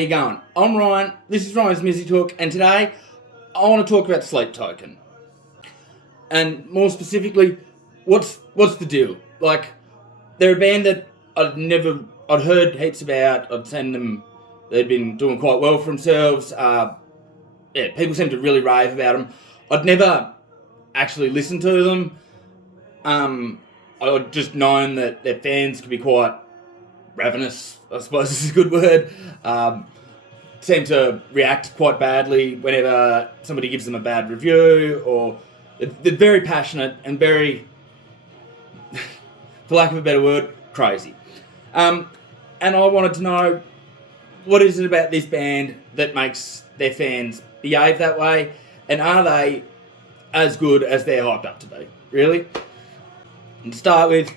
you going? I'm Ryan, this is Ryan's Music Talk, and today I want to talk about Sleep Token. And more specifically, what's the deal? Like, they're a band that I'd heard heaps about, I'd seen them, they'd been doing quite well for themselves, people seem to really rave about them. I'd never actually listened to them. I'd just known that their fans could be quite ravenous, I suppose is a good word. Seem to react quite badly whenever somebody gives them a bad review, or they're very passionate and very, for lack of a better word, crazy. And I wanted to know, what is it about this band that makes their fans behave that way, and are they as good as they're hyped up to be, really? And to start with,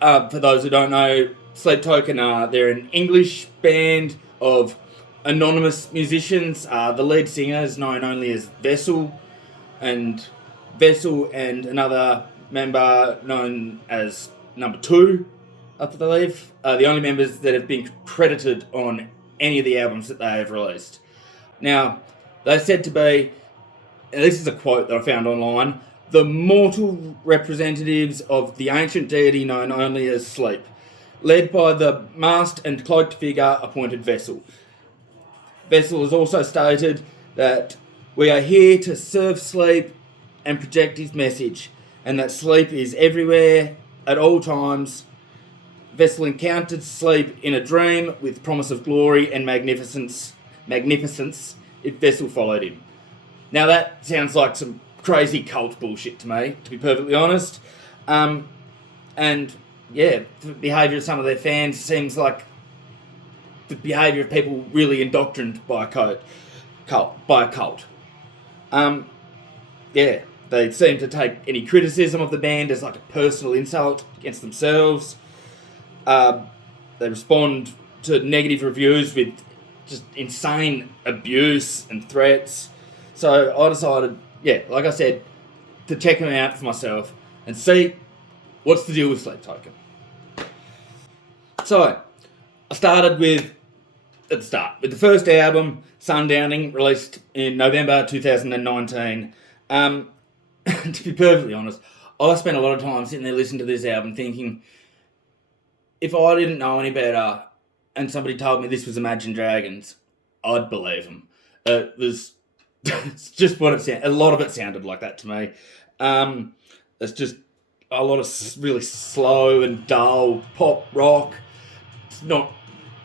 for those who don't know, Sleep Token, they're an English band of anonymous musicians. The lead singer is known only as Vessel, and another member known as Number 2, I believe, are the only members that have been credited on any of the albums that they have released. Now, they're said to be, and this is a quote that I found online, the mortal representatives of the ancient deity known only as Sleep, led by the masked and cloaked figure appointed Vessel. Vessel has also stated that we are here to serve Sleep and project his message, and that Sleep is everywhere at all times. Vessel encountered Sleep in a dream with promise of glory and magnificence if Vessel followed him. Now that sounds like some crazy cult bullshit to me, to be perfectly honest. And yeah, the behaviour of some of their fans seems like the behaviour of people really indoctrinated by a cult. They seem to take any criticism of the band as like a personal insult against themselves. They respond to negative reviews with just insane abuse and threats. So I decided, like I said, to check them out for myself and see what's the deal with Sleep Token. So I started with the first album, Sundowning, released in November 2019. To be perfectly honest, I spent a lot of time sitting there listening to this album thinking, if I didn't know any better and somebody told me this was Imagine Dragons, I'd believe them. It's just what it sounded. A lot of it sounded like that to me. It's just a lot of really slow and dull pop rock. It's not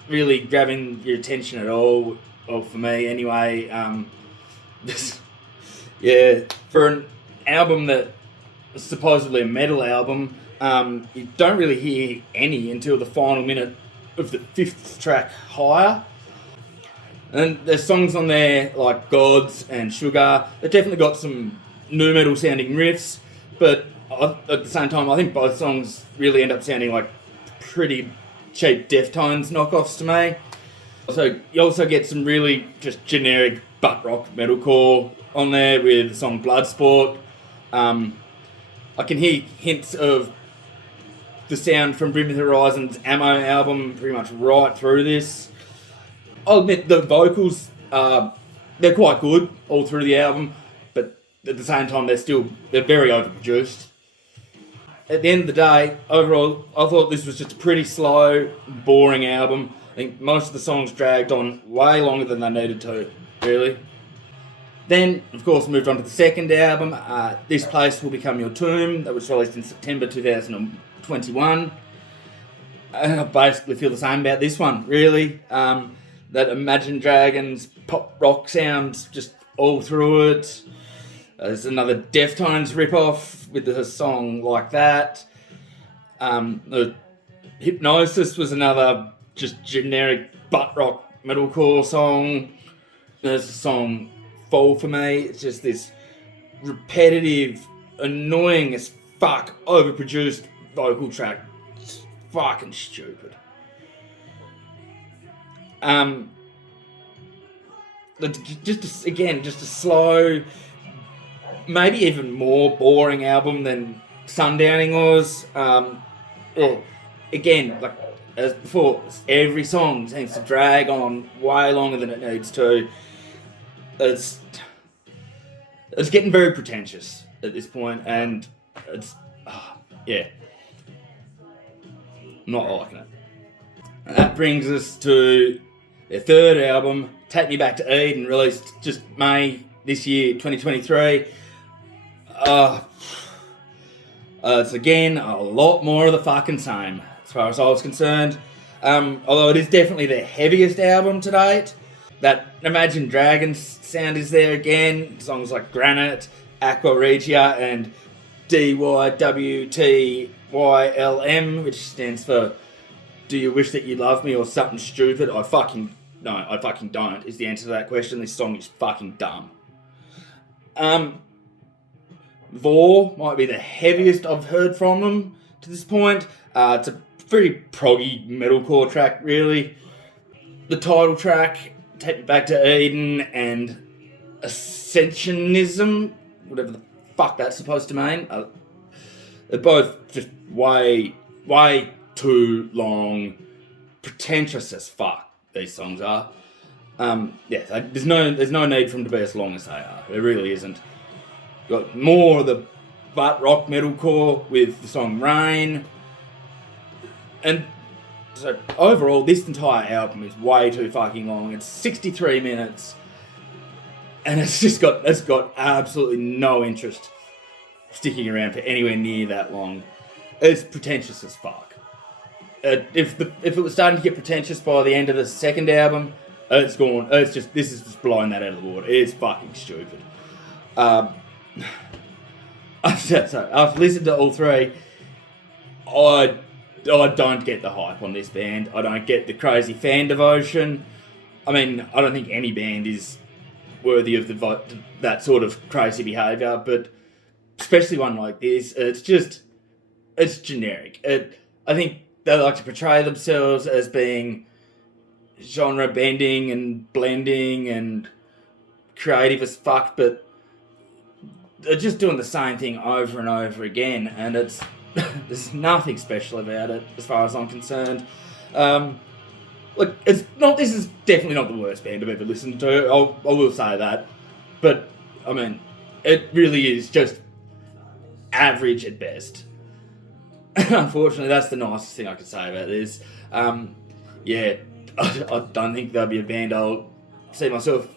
really grabbing your attention at all, or for me anyway. For an album that is supposedly a metal album, you don't really hear any until the final minute of the 5th track, Higher. And there's songs on there like Gods and Sugar. They've definitely got some nu metal sounding riffs, but at the same time, I think both songs really end up sounding like pretty cheap Deftones knockoffs to me. So you also get some really just generic butt rock metalcore on there with the song Bloodsport. I can hear hints of the sound from Bring Me the Horizon's Ammo album pretty much right through this. I'll admit the vocals, they're quite good all through the album, but at the same time they're very overproduced. At the end of the day, overall, I thought this was just a pretty slow, boring album. I think most of the songs dragged on way longer than they needed to, really. Then, of course, moved on to the second album, This Place Will Become Your Tomb, that was released in September 2021. I basically feel the same about this one, really. That Imagine Dragons pop rock sounds just all through it. There's another Deftones ripoff with a song like that. The Hypnosis was another just generic butt rock metalcore song. There's a song Fall For Me. It's just this repetitive, annoying as fuck, overproduced vocal track. It's fucking stupid. Just a slow, maybe even more boring album than Sundowning was. Again, like as before, every song seems to drag on way longer than it needs to. It's getting very pretentious at this point, and it's yeah, not liking it. And that brings us to their third album, Take Me Back to Eden, released just May this year, 2023. It's again a lot more of the fucking same, as far as I was concerned. Although it is definitely their heaviest album to date. That Imagine Dragons sound is there again. Songs like Granite, Aqua Regia, and DYWTYLM, which stands for Do You Wish That You Loved Me or Something Stupid? I fucking don't, is the answer to that question. This song is fucking dumb. Vor might be the heaviest I've heard from them to this point. It's a very proggy metalcore track, really. The title track, Take Me Back to Eden, and Ascensionism, whatever the fuck that's supposed to mean. They're both just way too long, pretentious as fuck. These songs are. There's no need for them to be as long as they are. There really isn't. Got more of the butt rock metalcore with the song Rain. And so overall, this entire album is way too fucking long. It's 63 minutes. And it's got absolutely no interest sticking around for anywhere near that long. It's pretentious as fuck. If it was starting to get pretentious by the end of the second album, this is just blowing that out of the water. It's fucking stupid. So I've listened to all three. I don't get the hype on this band. I don't get the crazy fan devotion. I mean, I don't think any band is worthy of that sort of crazy behaviour, but especially one like this, it's generic. I think they like to portray themselves as being genre bending and blending and creative as fuck, but they're just doing the same thing over and over again, and there's nothing special about it as far as I'm concerned. This is definitely not the worst band I've ever listened to. I will say that, but I mean, it really is just average at best. Unfortunately, that's the nicest thing I could say about this. I don't think there'll be a band I'll see myself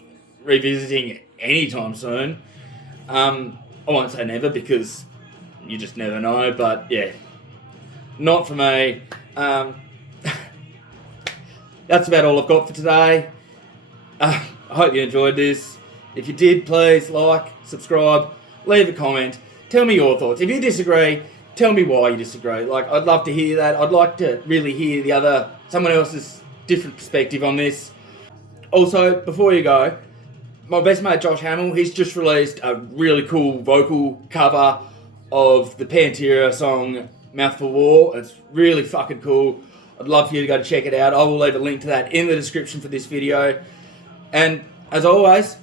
revisiting anytime soon. I won't say never because you just never know, but yeah, not for me. That's about all I've got for today. I hope you enjoyed this. If you did, please like, subscribe, leave a comment, tell me your thoughts. If you disagree, tell me why you disagree. I'd love to hear that. I'd like to really hear someone else's different perspective on this. Also, before you go, my best mate Josh Hamill, he's just released a really cool vocal cover of the Pantera song Mouth for War. It's really fucking cool. I'd love for you to go to check it out. I will leave a link to that in the description for this video. And as always,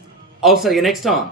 I'll see you next time.